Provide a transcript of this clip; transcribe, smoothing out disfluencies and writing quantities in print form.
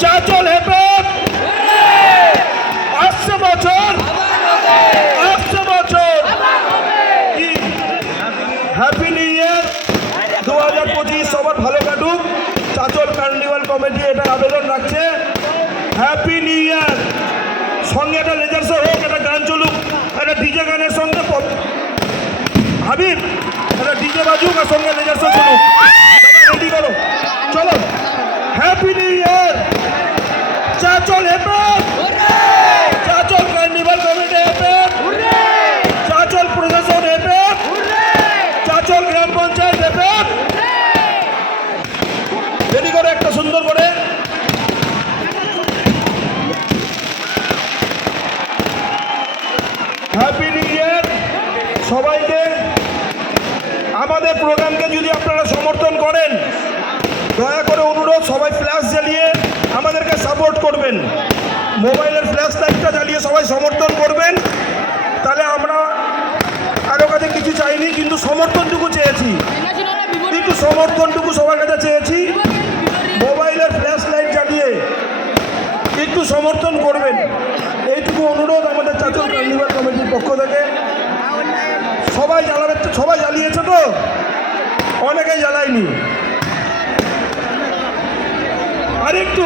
চাচল হেপে আসছে বছর happy new ইয়ার 2025 সবার ভালো কাটুক। চাচল কার্নিভাল কমিটি এটা আবেদন রাখছে হ্যাপি নিউ ইয়ার। সঙ্গে একটা লেজার শো হোক, একটা গান চলুক, একটা ডিজে গানের সঙ্গে হাবিব একটা ডিজে বাজুক আর সঙ্গে লেজার শো চলুক। রেডি করো, চলো। Happy new year. Chanchal happy, Chanchal carnival committee happy, Chanchal প্রশাসন হেপে, চাচল গ্রাম পঞ্চায়েত হেপে। রেডি করে একটা সুন্দর করে হ্যাপি নিউ ইয়ার সবাইকে। আমাদের প্রোগ্রামকে যদি আপনারা সমর্থন করেন, দয়া করে অনুরোধ, সবাই ফ্ল্যাশ জ্বালিয়ে আমাদেরকে সাপোর্ট করবেন। মোবাইলের ফ্ল্যাশ লাইটটা জ্বালিয়ে সবাই সমর্থন করবেন। তাহলে আমরা কারো কাছে কিছু চাইনি, কিন্তু সমর্থনটুকু চেয়েছি, একটু সমর্থনটুকু সবার কাছে চেয়েছি। মোবাইলের ফ্ল্যাশ লাইট জ্বালিয়ে একটু সমর্থন করবেন, এইটুকু অনুরোধ আমাদের চাচল কার্নিভাল কমিটির পক্ষ থেকে। সবাই জ্বালাবে, সবাই জ্বালিয়েছে তো, অনেকেই জ্বালায়নি, আরেকটু